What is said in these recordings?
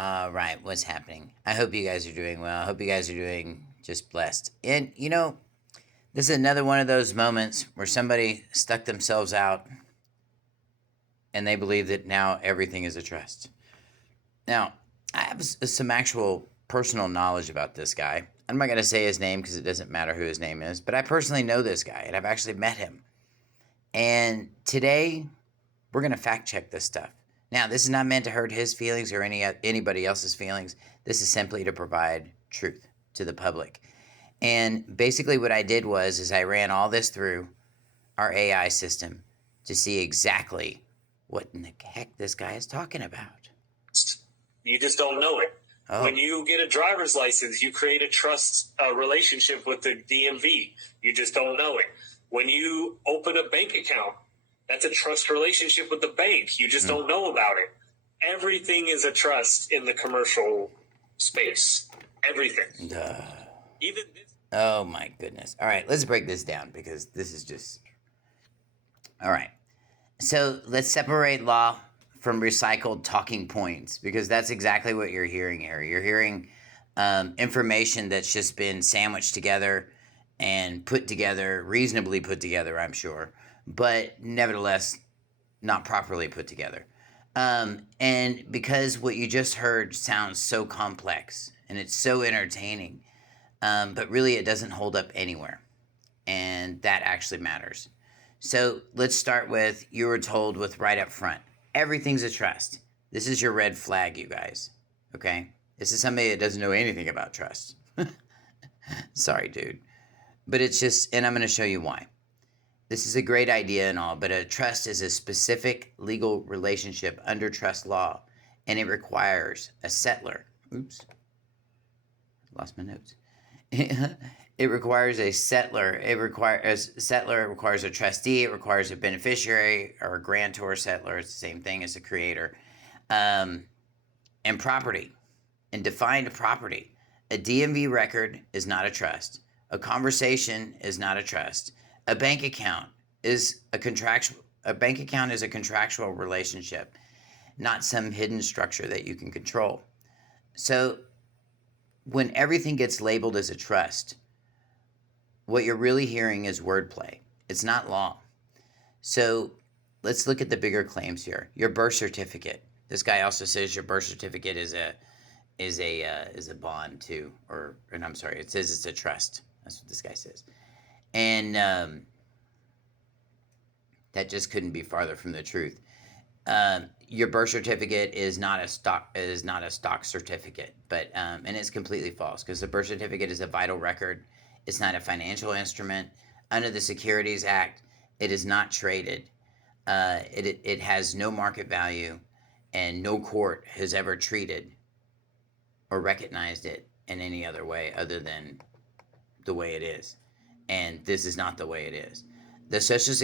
All right, what's happening? I hope you guys are doing well. I hope you guys are doing just blessed. And this is another one of those moments where somebody stuck themselves out and they believe that now everything is a trust. Now, I have some actual personal knowledge about this guy. I'm not going to say his name because it doesn't matter who his name is, but I personally know this guy and I've actually met him. And today, we're going to fact check this stuff. Now, this is not meant to hurt his feelings or anybody else's feelings. This is simply to provide truth to the public. And basically what I did is I ran all this through our AI system to see exactly what in the heck this guy is talking about. You just don't know it. Oh. When you get a driver's license, you create a trust relationship with the DMV. You just don't know it. When you open a bank account, that's a trust relationship with the bank. You just don't know about it. Everything is a trust in the commercial space. Everything. Even this. Oh my goodness. All right, let's break this down because this is just... All right. So let's separate law from recycled talking points because that's exactly what you're hearing here. You're hearing information that's just been sandwiched together and put together, reasonably put together, I'm sure, but nevertheless, not properly put together. And because what you just heard sounds so complex and it's so entertaining, but really it doesn't hold up anywhere. And that actually matters. So let's start with, you were told with right up front, everything's a trust. This is your red flag, you guys. Okay? This is somebody that doesn't know anything about trust. Sorry, dude. But it's just, and I'm going to show you why. This is a great idea and all, but a trust is a specific legal relationship under trust law, and it requires a settler. Oops. Lost my notes. It requires a settler. It requires a trustee. It requires a beneficiary or a grantor settler. It's the same thing as a creator. And property and defined property. A DMV record is not a trust. A conversation is not a trust. A bank account is a contractual relationship, not some hidden structure that you can control. So when everything gets labeled as a trust, what you're really hearing is wordplay. It's not law. So let's look at the bigger claims here. Your birth certificate. This guy also says your birth certificate is a bond too, and I'm sorry, it says it's a trust. That's what this guy says, and that just couldn't be farther from the truth. Your birth certificate is not a stock certificate, but and it's completely false because the birth certificate is a vital record. It's not a financial instrument. Under the Securities Act, it is not traded. It has no market value, and no court has ever treated or recognized it in any other way other than the way it is. And this is not the way it is. Your Social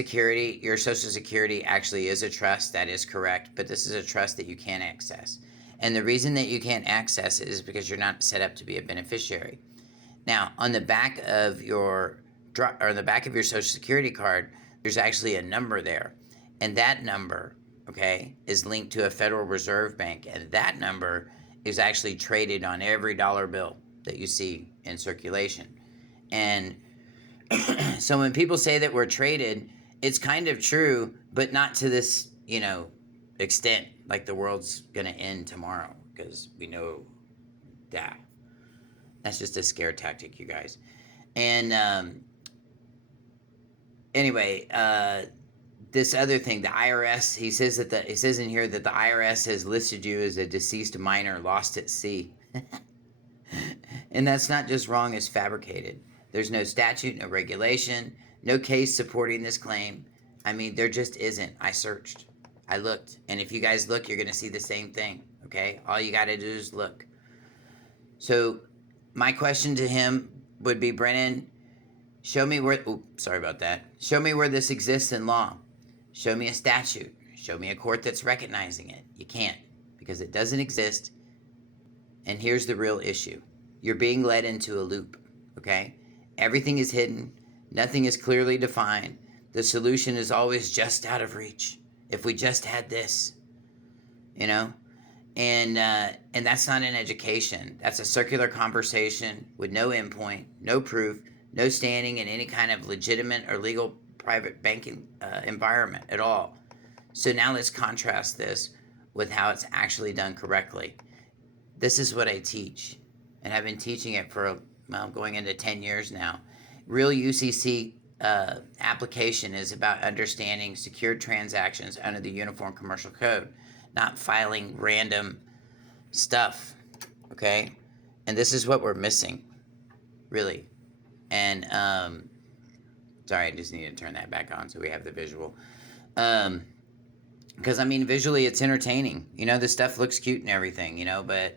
Security actually is a trust. That is correct. But this is a trust that you can't access. And the reason that you can't access it is because you're not set up to be a beneficiary. Now, on the back of your Social Security card, there's actually a number there. And that number, okay, is linked to a Federal Reserve Bank. And that number is actually traded on every dollar bill that you see in circulation. And so when people say that we're traded, it's kind of true, but not to this, extent. Like the world's going to end tomorrow because we know that. That's just a scare tactic, you guys. And anyway, this other thing, the IRS, he says in here that the IRS has listed you as a deceased minor lost at sea. And that's not just wrong, it's fabricated. There's no statute, no regulation, no case supporting this claim. I mean, there just isn't. I searched. I looked. And if you guys look, you're going to see the same thing, okay? All you got to do is look. So my question to him would be, Brennan, show me where... sorry about that. Show me where this exists in law. Show me a statute. Show me a court that's recognizing it. You can't, because it doesn't exist. And here's the real issue. You're being led into a loop, okay? Everything is hidden. Nothing is clearly defined. The solution is always just out of reach. If we just had this, And that's not an education. That's a circular conversation with no endpoint, no proof, no standing in any kind of legitimate or legal private banking environment at all. So now let's contrast this with how it's actually done correctly. This is what I teach, and I've been teaching it for going into 10 years now. Real UCC application is about understanding secured transactions under the Uniform Commercial Code, not filing random stuff, okay? And this is what we're missing, really. And sorry, I just need to turn that back on so we have the visual. Because I mean, visually it's entertaining. You know, the stuff looks cute and everything, you know, but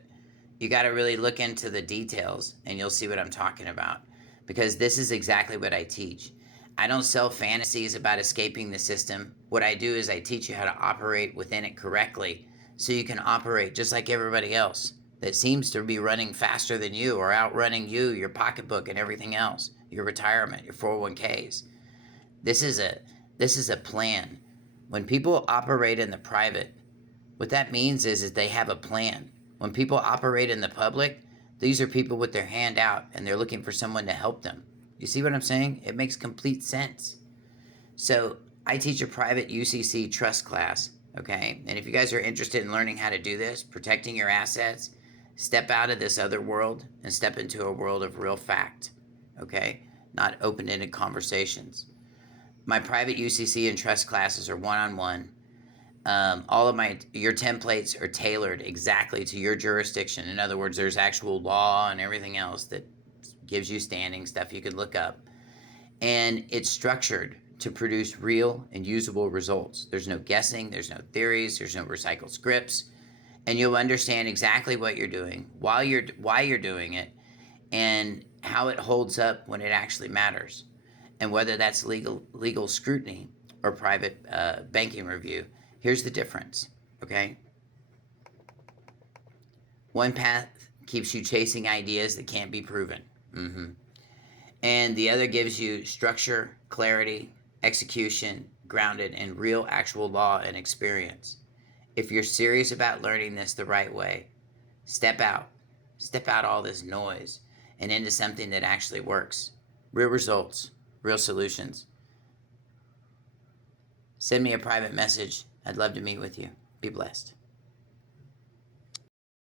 you got to really look into the details and you'll see what I'm talking about. Because this is exactly what I teach. I don't sell fantasies about escaping the system. What I do is I teach you how to operate within it correctly so you can operate just like everybody else that seems to be running faster than you or outrunning you, your pocketbook and everything else, your retirement, your 401ks. This is a plan. When people operate in the private, what that means is that they have a plan. When people operate in the public, these are people with their hand out and they're looking for someone to help them. You see what I'm saying? It makes complete sense. So I teach a private UCC Trust class, okay? And if you guys are interested in learning how to do this, protecting your assets, step out of this other world and step into a world of real fact, okay? Not open-ended conversations. My private UCC and trust classes are one-on-one. All of your templates are tailored exactly to your jurisdiction. In other words, there's actual law and everything else that gives you standing, stuff you could look up. And it's structured to produce real and usable results. There's no guessing, there's no theories, there's no recycled scripts. And you'll understand exactly what you're doing, why you're doing it, and how it holds up when it actually matters. And whether that's legal scrutiny or private banking review. Here's the difference, okay? One path keeps you chasing ideas that can't be proven. And the other gives you structure, clarity, execution, grounded in real actual law and experience. If you're serious about learning this the right way, step out all this noise and into something that actually works. Real results, real solutions. Send me a private message. I'd love to meet with you. Be blessed.